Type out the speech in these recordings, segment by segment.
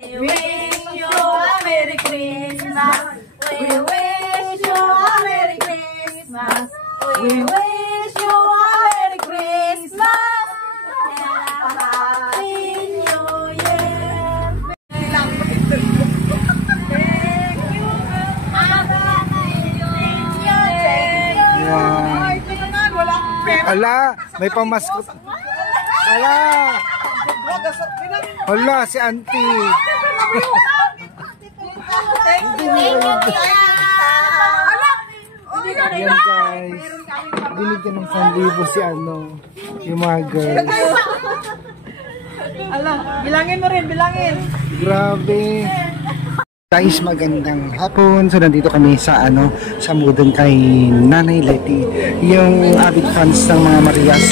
We wish you a Merry Christmas. We wish you a Merry Christmas. We wish you a Merry Christmas and a Happy New Year. Ala, may pamaskot. Ala. Hala, si auntie. Yan guys. Binigyan ng 1,000 si yung mga girls. Ala, bilangin mo rin, bilangin. Grabe. Guys, magandang hapon. So nandito kami sa sa Mudon kay Nanay Letty. Yung avid fans ng mga Marias,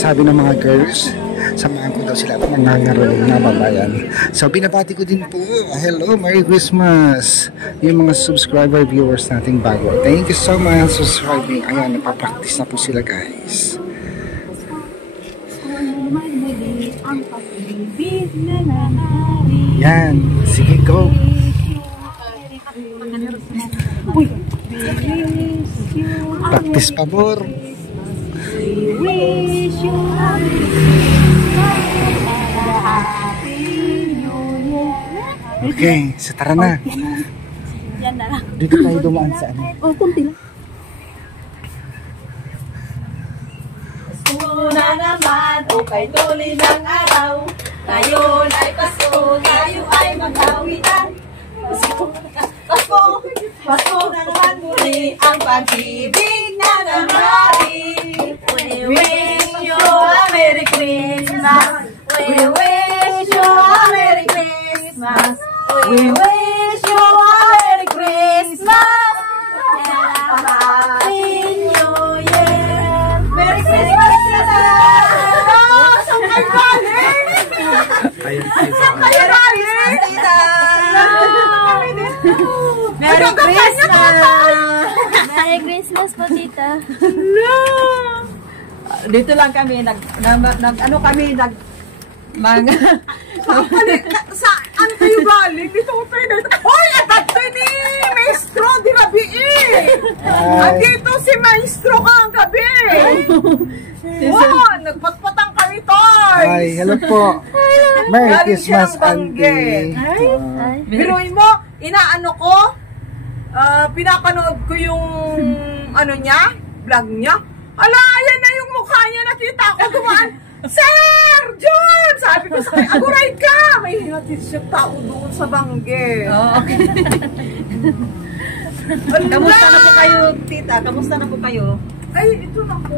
sabi ng mga girls, samahan ko daw sila at nangangaroling na babayan. So binabati ko din po, hello, Merry Christmas, yung mga subscriber viewers nating bago. Thank you so much for subscribing. Ayan, napapractice na po sila guys. Yan, sige go. Practice pa more. Okay, so tara na. Dito tayo dumaan sa Oh, kunti lang. Una naman, okay tuloy ng araw. Ngayon ay Pasko, tayo ay magkawitan. Pasko na naman muli ang pag-ibig na namari. We wish you a Merry Christmas. We wish you a Merry Christmas. We wish you a Merry Christmas and a Happy New Year. Merry Christmas, Tita! Saan kayo galing? Saan kayo galing? Tita! Merry Christmas! Merry Christmas po, Tita. Dito lang kami, Saan kayo galing? Dito ko tayo. Hoy! Atagto ni Maestro! Di rabi Andito si Maestro ka ang gabi! Wow! Nagpatpatang kami, toys! Hi, hello po. Merry Christmas, auntie. Biruin mo, inaano ko, pinapanood ko yung niya, vlog niya. Ala, ayan na yung mukha niya, nakita ko dumaan. Sir! John! Sabi ko sa kanya, aguray ka! May hinatid siya tao doon sa bangge. Oh, okay. Kamusta na po kayo, Tita? Kamusta na po kayo? Ay, ito na po.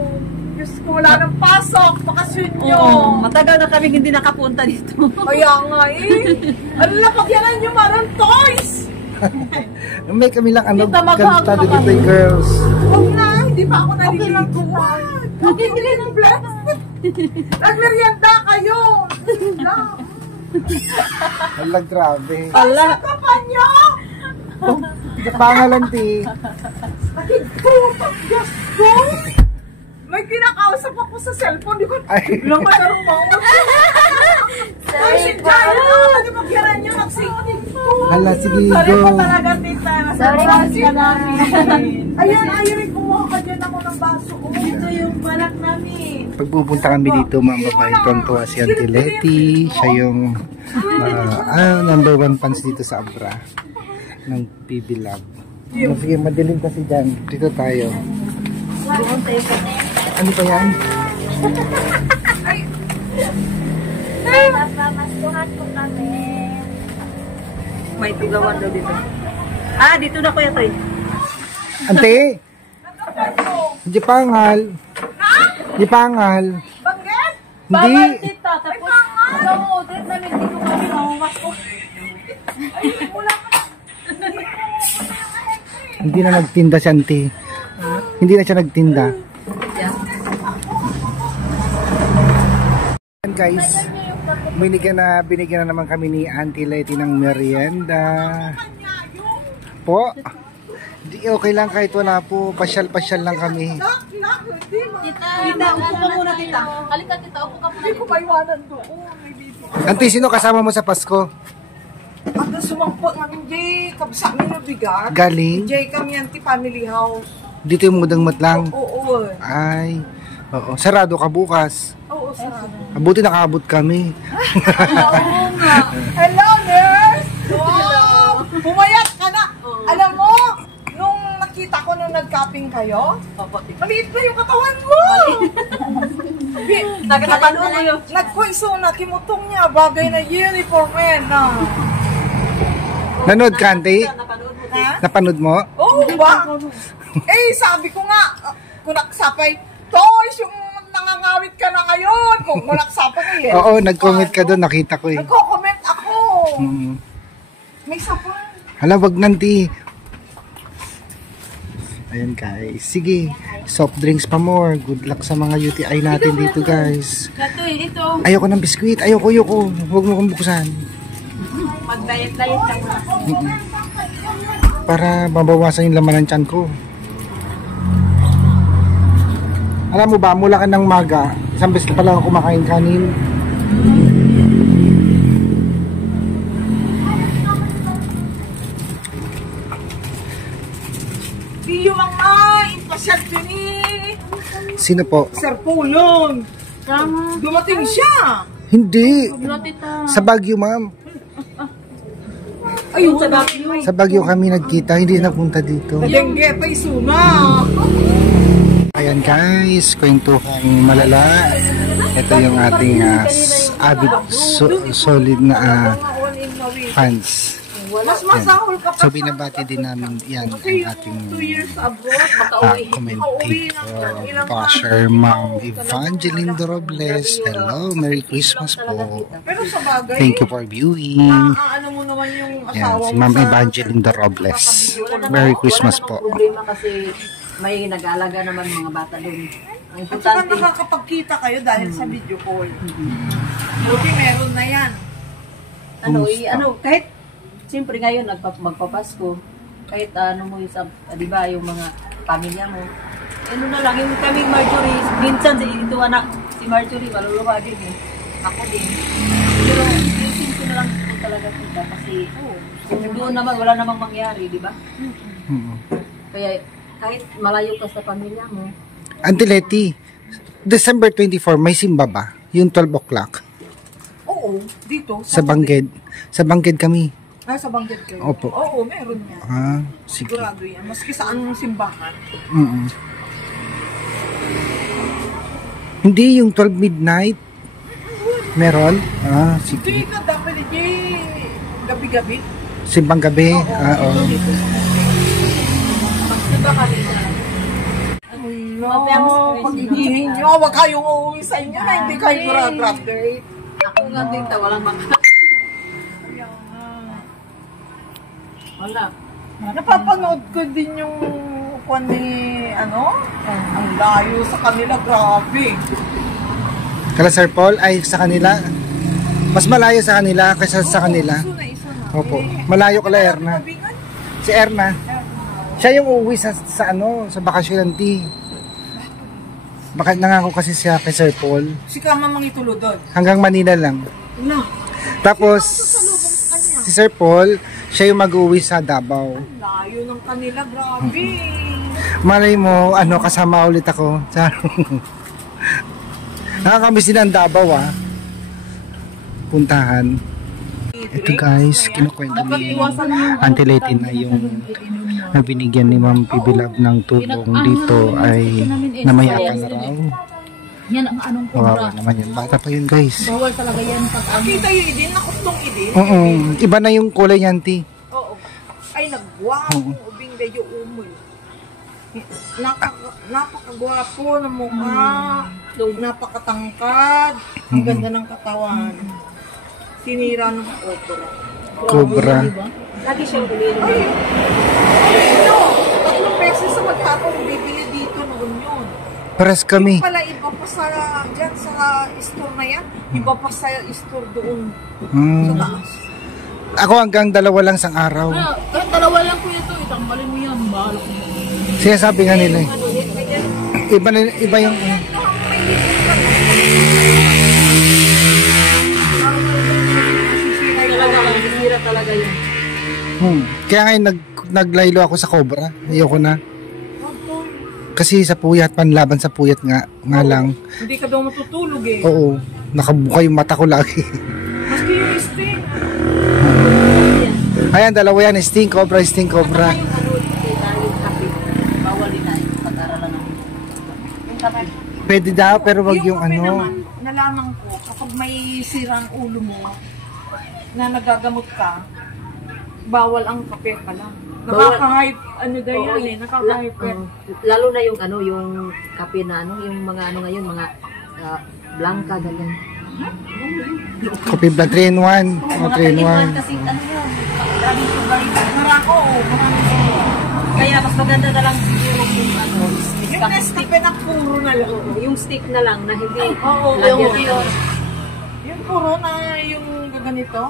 Diyos ko, wala nang pasok. Bakasyon nyo. Oo, matagal na kami hindi nakapunta dito. Kaya nga Ala, pagyanan nyo marang toys! May kami lang maghahag kanta ka dito tayo girls. Huwag na, hindi pa ako naliligo. Okay, hindi ng bless. Nagmerienda kayo. Hala, grabe. Ala. Sa pa nyo. Pangalan, ti. Nakikutang Diyos ko. May kinakausap ako sa cellphone. Di ko lang matarong mga. Ay, si Jaya. Hindi magyaran nyo. Nagsingin ko. Hala, sige, Sorry go. po talaga, Tita. Sorry ka namin. Ayan, ayaw kumuha ka dyan ako ng baso. Ito yung balak namin. Pagpupunta kami dito, mga babae, tonto si Auntie Letty. Siya yung number 1 fans dito sa Abra ng PB Lab. Sige, madilim kasi dyan. Dito tayo. Ano pa yan? Papamaskuhan po kami. May tugawan daw dito. Ah, dito na kuya Toy. Ante! Hindi pangal. Hindi pangal. Banggit? Hindi. Tita, tapos order namin dito kami nahumas ko. Hindi na nagtinda si Ante. Hindi na siya nagtinda. Guys, binigyan na naman kami ni Auntie Letty ng merienda. Po? Di okay lang kahit wala po. Pasyal-pasyal lang kami. Tita, upo ka muna, Tita. Halika, Tita, upo ka muna. Hindi ko maiwanan doon. Auntie, sino kasama mo sa Pasko? Ang sumangpot namin, Jay. Kabisa kami na bigat. Galing? Jay, kami yan, family house. Dito yung mudang matlang. Oo. Ay, oo. Sarado ka bukas. Oo, sarado. Mabuti nakaabot kami. Oo nga. Hello, nurse! Wow! Pumayat ka na! Alam mo, nung nakita ko nung nag-cupping kayo, maliit na yung katawan mo! Nakapanood mo yun. Nagpwiso na, kimutong niya, bagay na uniform na. Nanood ka, Auntie? Ha? Napanood mo? Oo ba? Sabi ko nga, kunaksapay, Toys, yung nangangawit ka na ngayon. Kung kunaksapay ka yun. Oo, nag-comment ka doon, nakita ko eh. Nagko-comment ako. Mm. May sapay. Hala, wag nanti. Ayan guys, sige. Soft drinks pa more. Good luck sa mga UTI natin dito guys. Ito. Ayoko ng biskuit, ayoko. Huwag mo kong buksan. Mag-diet-diet ka muna. Para mabawasan yung laman ng tiyan ko. Alam mo ba, mula ka ng maga, isang beses na pala ako kumakain kanin. Di yung mga impasyal din eh. Sino po? Sir Pulong. Tama. Dumating siya. Hindi. Tita. Sa Baguio, ma'am. Ayun, sa Baguio. Sa Baguio kami nagkita, hindi napunta dito. Dengge pa isuna. Ayan guys, kwentuhang malala. Ito yung ating avid solid na fans. Mas masahol ka pa. So binabati din namin yan ang ating 2 years abroad. commentator, basher, Ma'am Evangeline Robles. Hello, Merry Christmas po. Pero sa bagay, Thank you for viewing. ano mo naman yung Yan, asawa si mo Ma'am sa... Evangeline Robles. Merry Christmas po. Problema kasi may nag-aalaga naman mga bata doon. Ang At saka importante, nakakapagkita kayo dahil sa video call. Buti meron na yan. kahit siyempre ngayon magpapasko, kahit ano mo yung, di ba, yung mga pamilya mo, ano na lang, yung kaming Marjorie, minsan ito anak, si Marjorie, maluluha din eh. Ako din. Pero, isin ko na lang ito talaga punta kasi, doon naman, wala namang mangyari, di ba? Kaya, kahit malayo ka sa pamilya mo, Auntie Letty, December 24, may simba ba? Yung 12 o'clock? Oo, dito. Sa Bangged. Sa Bangged kami. Sa Bangged kayo? Opo. Oo, meron yan. Sige. Sigurado yan. Maski sa anong simbahan. Hindi yung 12 midnight. Meron? Sige. Hindi ka dapat gabi-gabi. Simbang gabi? Oo. magsiba kami na. Pag-ihihin nyo, wag kayong uuwi sa inyo na hindi kayo graduate. Ako nga din, walang wala. Napapanood ko din yung kwan ni, ang layo sa kanila, grabe. Kala Sir Paul ay sa kanila. Mas malayo sa kanila kaysa sa kanila. Isa na. Opo. Malayo kala Erna. Si Erna. Siya yung uuwi sa bakasyon tea. Baka nangako kasi siya kay Sir Paul. Si Kama Mangitulo doon. Hanggang Manila lang. No. Tapos si Sir Paul, siya yung mag-uwi sa Davao. Layo ng kanila, grabe. Malay mo, kasama ulit ako. Nakakamiss din ang Davao puntahan. Ito guys, kinukwento ni Auntie Letty na yung nabinigyan ni Ma'am Pibilab ng tulong dito ay namayakan na raw. Yan ang anong Wawa naman yun. Bata pa yun guys. bawal talaga yan pag Kita yung idin, nakustong idin. Oo, iba na yung kulay niyan, Auntie. Oo. Ay, nagwapo. Ubing medyo umoy. Napakagwapo ng mukha. Napakatangkad. Ang ganda ng katawan. Sinira ng opera. Cobra. Lagi siyang bumili. Ay! Tatlong beses sa maghapon bibili dito noon yun. Pares kami. Pala iba pa sa dyan sa store na yan. Iba pa sa store doon sa taas. Ako hanggang 2 lang sang araw. Kahit dalawa lang po ito, itanggalin mo yan, bahala ko. Siya sabi nga nila iba yung bihira talaga yun. Kaya ngayon naglaylo ako sa cobra. Ayoko na. Kasi sa puyat, panlaban sa puyat nga lang. Hindi ka daw matutulog eh. Oo, nakabuka yung mata ko lagi. Maski yung sting. Ayan, dalawa yan, sting cobra. Yung kape, bawal din na yung pag-aralan namin. Yung kape. Pwede daw, pero wag yung kape ano. naman, nalaman ko, kapag may sirang ulo mo, na nagagamot ka, bawal ang kape pa lang. Nakaka-hype, ano daw yan eh, nakaka-hyper. Lalo na yung ano, yung kape na ano, yung mga ano ngayon, mga blanca, ganyan. Coffee blood 3 in 1. O 3 in 1. Kasi ano yun, maraming sugar yun. Marako, maraming sugar. Kaya mas maganda na lang siguro yung ano, stick. Yung Nescafe na puro na lang. Yung stick na lang na hindi Oo, lagyan yun. Yung puro na yung gaganito.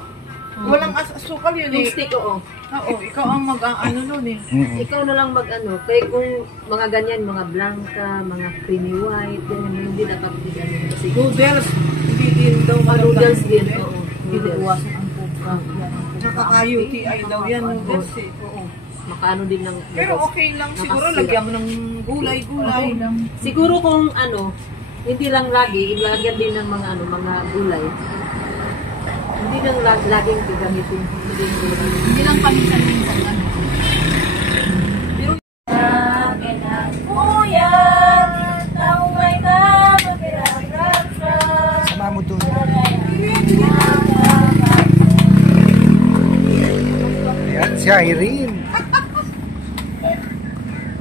Walang asukal yun yung eh. stick, oo. Oo, ikaw ang mag-ano nun eh. Ikaw na lang mag-ano. Kaya kung mga ganyan, mga blanca, mga creamy white, ganyan, hindi dapat ano. Kasi Noodles, hindi din daw noodles din, eh. oo. Hindi Noodles. iwasan ang cobra. Nakaka-UTI daw yan noodles eh. Oo. Makaano din ng Pero okay lang siguro, Nakasira. lagyan mo ng gulay-gulay. Okay lang. siguro kung ano, hindi lang lagi, ilagyan din ng mga ano, mga gulay. Hindi lang laging gagamitin. Hindi lang paminsan-minsan ano. Sama mo dun. Ayan, si Irene.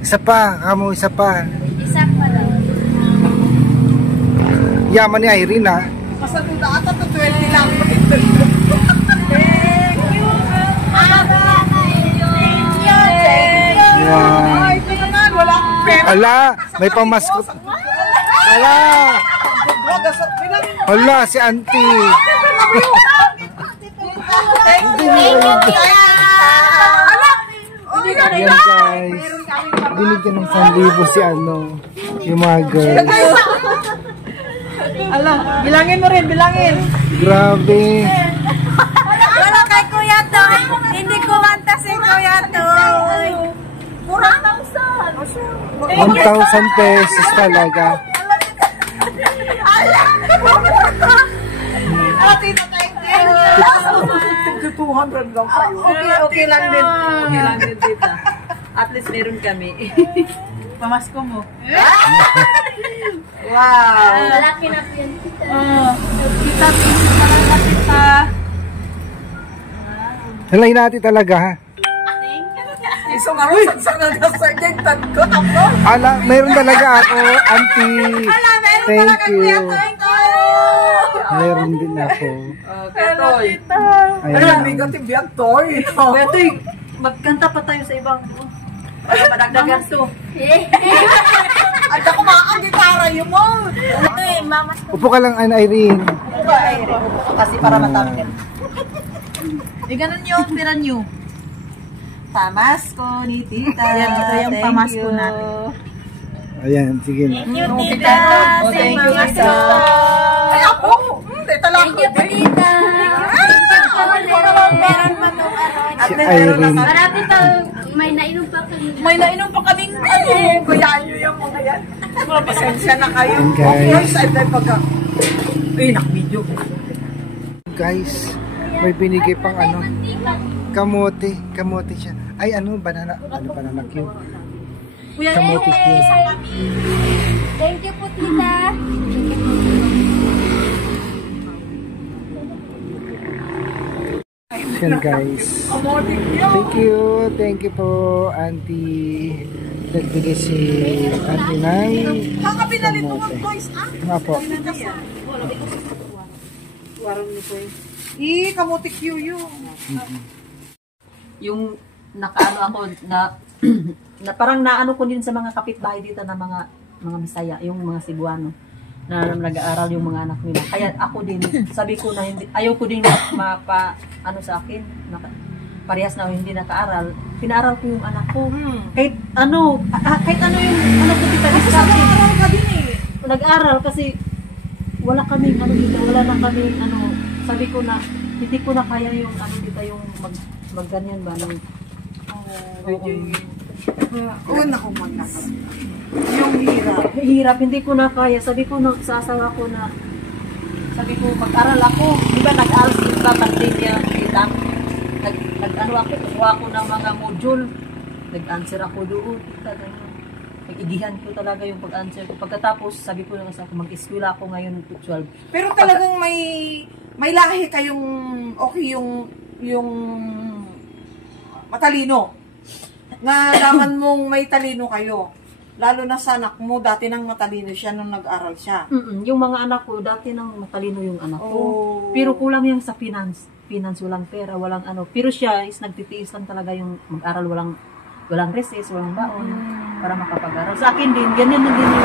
Isa pa, kamo isa pa. Isa pa lang. Yaman ni Irene ha. Masaluda ata to 20 lang. Yan. Ay, ito naman, wala akong pera. Ala, may pamaskot. Ala, ala si auntie. Ayan guys. Binigyan ng 1,000 si ano, yung mga girls. Ala, bilangin mo rin, bilangin. Grabe. Wala kay Kuya to. Hindi ko manta si Kuya to. 1,000 pesos talaga. Ate, thank you. 200 lang kayo. Okay lang din. Okay lang din dito. At least meron kami. Pamasko mo. Wow. Malaki na po yun. Kita, talaga kita. Halay natin talaga ha. Iso nga rin, sa nag-sargentan ko. Ala, mayroon talaga ako, auntie. Thank you. Mayroon din ako. Okay, Toy. Ano, Ayan. negative yan, Toy. Kuya Toy, magkanta pa tayo sa ibang. Para madagdagan to. At ako ang gitara yun mo. Upo ka lang, Irene. Kasi para matanggal. Eh, ganun yung pera nyo. Pamasko ni Tita. Yan, ito yung Thank pamasko you. natin. Ayan, sige na. Thank you, Tita. Thank you, Tita. Ay, ako. Hindi, talaga. Thank you, Tita. Meron pa to. Si Irene. Marami pa, may nainom pa kami. May nainom pa kaming ano. Kayaan nyo yung mga yan. Pasensya na kayo. Guys. Okay, side tayo pagka. Ay, nakvideo. Guys, may binigay pang ano, kamote. Kamote siya. Ay, ano, banana. Ano, banana cue. Kamote cue. Thank you po, tita. Yan guys. Thank you po, auntie. Nagbigay si auntie ng Kakabinalin mo kamote. mga boys, ah. Nga po. Kamutik yuyu. Yung nakaano ako na na parang naano ko din sa mga kapitbahay dito na mga Bisaya, yung mga Cebuano na nag-aaral yung mga anak nila. Kaya ako din, sabi ko na hindi, ayaw ko din mapa ano sa akin, parehas na hindi naka-aral. Pinaaral ko yung anak ko. Kahit ano yung anak ko kita sa akin. Nag-aaral ka din eh. Nag-aral kasi wala kaming ano dito, wala na kaming ano, sabi ko na hindi ko na kaya yung ano dito yung magganyan ba ng Una ko magkakal. Yung hirap. hirap, hindi ko na kaya. Sabi ko sa asawa ko na, sabi ko, mag-aral ako. Di ba nag-aral sa pandemya, kita? Nag-ano ako, kukuha ako ng mga module. Nag-answer ako doon. Kita, ganyan. Nag-igihan ko talaga yung pag-answer ko. Pagkatapos, sabi ko lang sa ako, mag-eskwela ako ngayon 12. Pero talagang may lahi kayong okay yung matalino. Na naman mong may talino kayo. Lalo na sa anak mo, dati nang matalino siya nung nag-aral siya. Yung mga anak ko, dati nang matalino yung anak ko. Oh. Pero kulang yan sa finance. Finance, walang pera, walang ano. Pero siya is nagtitiis lang talaga yung mag-aral, walang recess, walang baon para makapag-aral. Sa akin din, ganyan din yung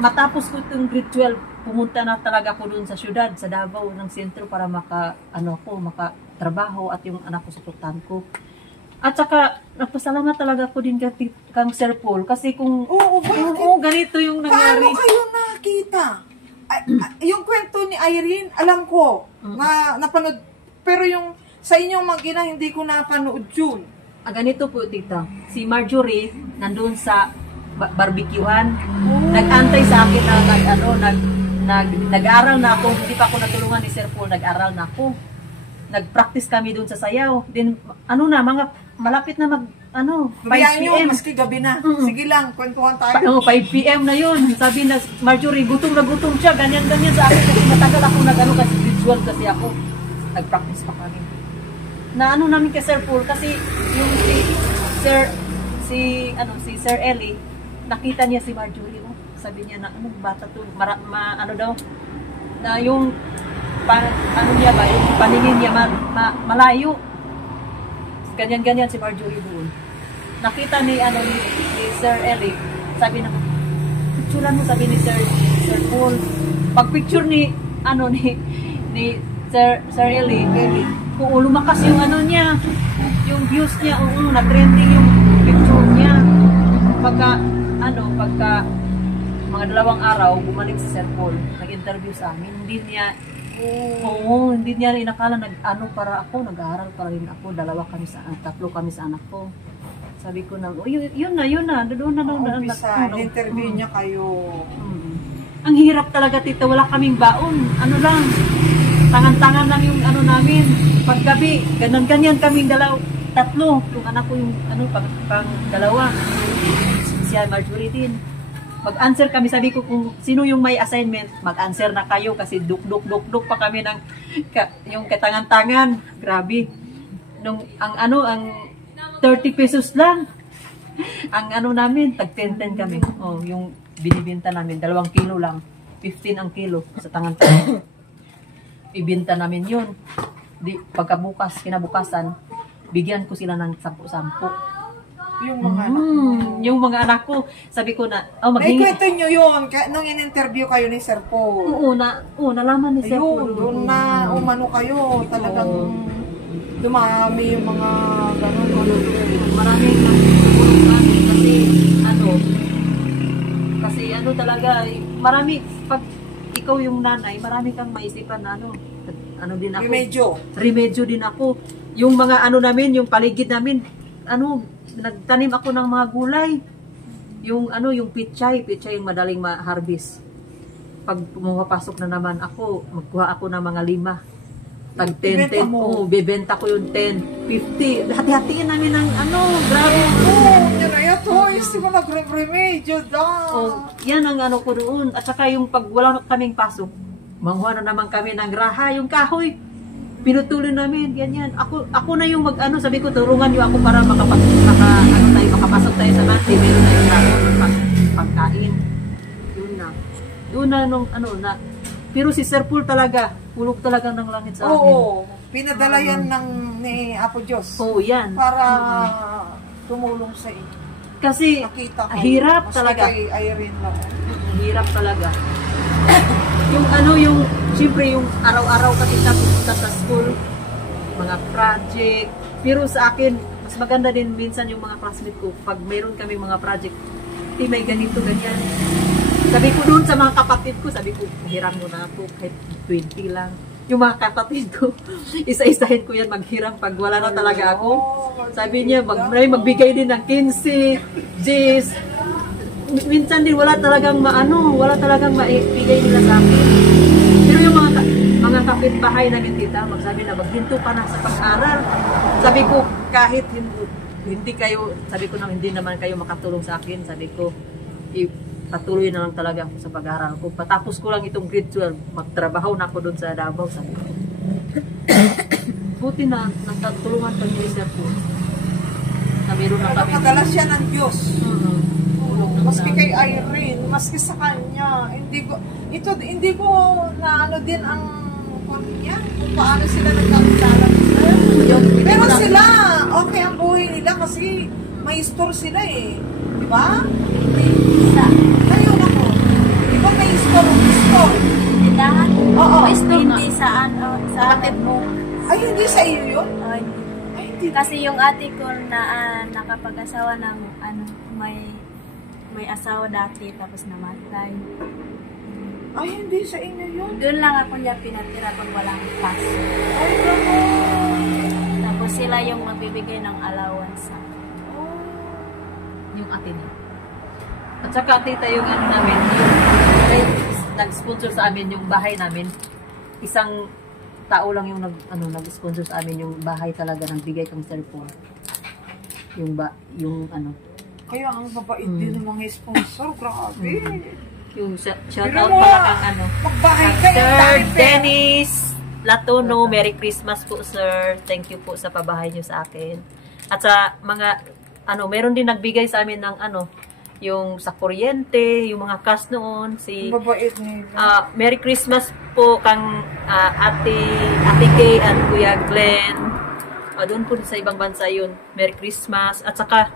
matapos ko itong grade 12, pumunta na talaga ako doon sa syudad, sa Davao, ng sentro para makatrabaho at yung anak ko suportahan ko. At saka, nagpasalamat talaga ako din kang Sir Paul kasi kung ganito yung nangyari. Paano kayo nakita? Yung kwento ni Irene, alam ko, na napanood, pero yung sa inyong mag-ina, hindi ko napanood yun. Ganito po, tita. Si Marjorie, nandun sa barbecuehan. Nag-antay sa akin na nag-aral na ako. Hindi pa ako natulungan ni Sir Paul, nag-aral na ako. Nag-practice kami dun sa sayaw. Then, malapit na 5 Babayain nyo, p.m. maski gabi na. Sige lang, kwentuhan tayo. 5 p.m. na yun. Sabi na, Marjorie, gutom na gutom siya. Ganyan-ganyan sa akin. Kasi matagal ako kasi visual kasi ako. Nag-practice pa kami. Na namin kay Sir Paul kasi yung si Sir Ellie, nakita niya si Marjorie. Sabi niya na, bata to, na yung yung paningin niya malayo. Ganyan-ganyan si Marjorie doon. Nakita ni Sir Ellie, sabi na, picturean mo, sabi ni Sir Paul. Pag picture ni Sir Ellie, lumakas yung niya, yung views niya, nag-trending yung picture niya. Pagka mga 2 araw, bumalik si Sir Paul, nag-interview sa amin, hindi niya inakala para ako, nag-aaral para rin ako, 3 kami sa anak ko. Sabi ko na, yun na, doon na. Interview niya kayo. Ang hirap talaga, tita, wala kaming baon, tangan-tangan lang yung namin, paggabi, ganyan kaming 3, yung anak ko yung pang 2, siya Marjorie din. Mag-answer kami, sabi ko kung sino yung may assignment, mag-answer na kayo kasi duk pa kami ng yung katangan-tangan. Grabe. Ang 30 pesos lang. Ang namin, tag 10 kami. Yung binibenta namin, 2 kilo lang. 15 ang kilo sa tangan-tangan. Ibenta namin yun. Kinabukasan, bigyan ko sila ng 10. Yung mga anak yung mga anak ko, sabi ko na, kwento nyo yun, nung in-interview kayo ni Sir Paul. Nalaman ni Sir Paul. Doon na umano kayo, talagang dumami yung mga gano'n. Maraming nagtutulungan kasi talaga, marami, pag ikaw yung nanay, marami kang maisipan na din ako. Remedyo din ako. Yung mga namin, yung paligid namin, nagtanim ako ng mga gulay. Yung pichay yung madaling ma-harvest. Pag pumapasok na naman ako, magkuha ako ng mga 5. Tag 10, bebenta ko yung 10, 50. Hati-hatiin namin ng grabe. Hindi mo nag-remedyo daw. Yan ang ko doon. At saka yung pag wala kaming pasok, manguha na naman kami ng raha, yung kahoy. Pinutuloy namin, ganyan. Ako na yung sabi ko, turungan niyo ako para makapasok tayo sa natin. Meron tayong pagkain. Doon na, pero si Sir Paul talaga, pulog talaga ng langit sa amin. Pinadala yan ni Apo Diyos. Yan. Para tumulong sa inyo. Kasi, hirap talaga. Kay Irene lang. Hirap talaga. Siyempre yung araw-araw kasi pupunta sa school, mga project. Pero sa akin, mas maganda din minsan yung mga classmate ko, pag mayroon kami mga project, may ganito, ganyan. Sabi ko doon sa mga kapatid ko, sabi ko, hiram mo na ako, kahit 20 lang. yung mga kapatid ko, isa-isahin ko yan maghiram pag wala na talaga ako. Sabi niya, magbigay din ng 15, 10. Minsan din wala talagang maibigay nila sa akin. Pero yung mga kapitbahay namin tita, magsabi na maghinto pa na sa pag-aral. Sabi ko, kahit hindi kayo, sabi ko na hindi naman kayo makatulong sa akin, sabi ko, patuloy na lang talaga ako sa pag-aaral ko. Patapos ko lang itong grade 12, magtrabaho na ako doon sa Davao, sabi ko. Buti na, nagtulungan pa niya sir po. Na meron na kami. Nakadala siya ng Diyos. Maski Na- kay Irene, maski sa kanya, hindi ko na ano din ang niya, kung paano sila nagkakilala. Pero sila, okay ang buhay nila kasi may store sila eh. Di ba? Ngayon ako. Di ba may store? Tindahan? Oo. Hindi sa atin mo. Ay, hindi sa iyo yun? Ay, hindi. Kasi yung ate ko na nakapag-asawa ng may asawa dati tapos namatay. Ay, hindi sa inyo yun. Doon lang ako niya pinatira pag walang pass. Ay, naku. Tapos sila yung magbibigay ng allowance. yung ate niya. At saka tita yung ano namin, nag-sponsor sa amin yung bahay namin. Isang tao lang yung nag-sponsor sa amin yung bahay talaga, nagbigay kami sa cellphone. Yung ano. Kaya ang babait din ng mga sponsor, grabe. Yung shout Pero out mo, pala kang ano. magbahay kayo, Sir dami pera. Dennis Latuno, Merry Christmas po sir. Thank you po sa pabahay niyo sa akin. At sa mga meron din nagbigay sa amin ng yung sa kuryente, yung mga cash noon, si Mabait nila. Merry Christmas po kang Ate Kay at Kuya Glenn. Doon po sa ibang bansa yun. Merry Christmas. At saka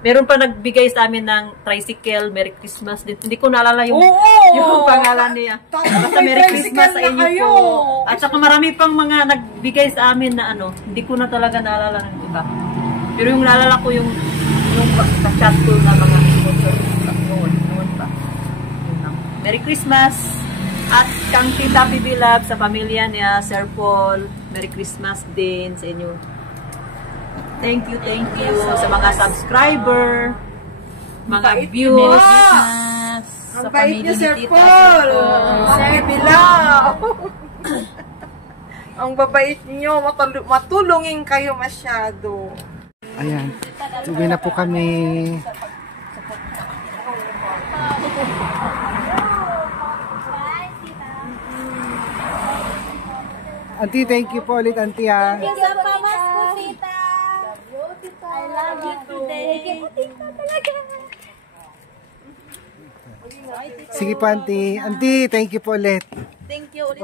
meron pa nagbigay sa amin ng tricycle, Merry Christmas din. Hindi ko naalala yung pangalan niya. Basta Merry Christmas sa inyo po. At saka marami pang mga nagbigay sa amin na hindi ko na talaga naalala ng iba. Pero yung naalala ko yung chat ko na mga noon pa. Yun lang. Merry Christmas! At kang Tita Bibilab sa pamilya niya, Sir Paul, Merry Christmas din sa inyo. Thank you sa mga subscriber, mga views. Ang bait niya, Sir Paul. Sir Bilao. Ang babait niyo, matulungin kayo masyado. Ayan, uwi na po kami. Auntie, thank you po ulit, Auntie, ha. Thank you sa pamasko, tita. I love you today. Thank you, tita, talaga. Sige po, Auntie. Auntie, thank you po ulit. Thank you ulit.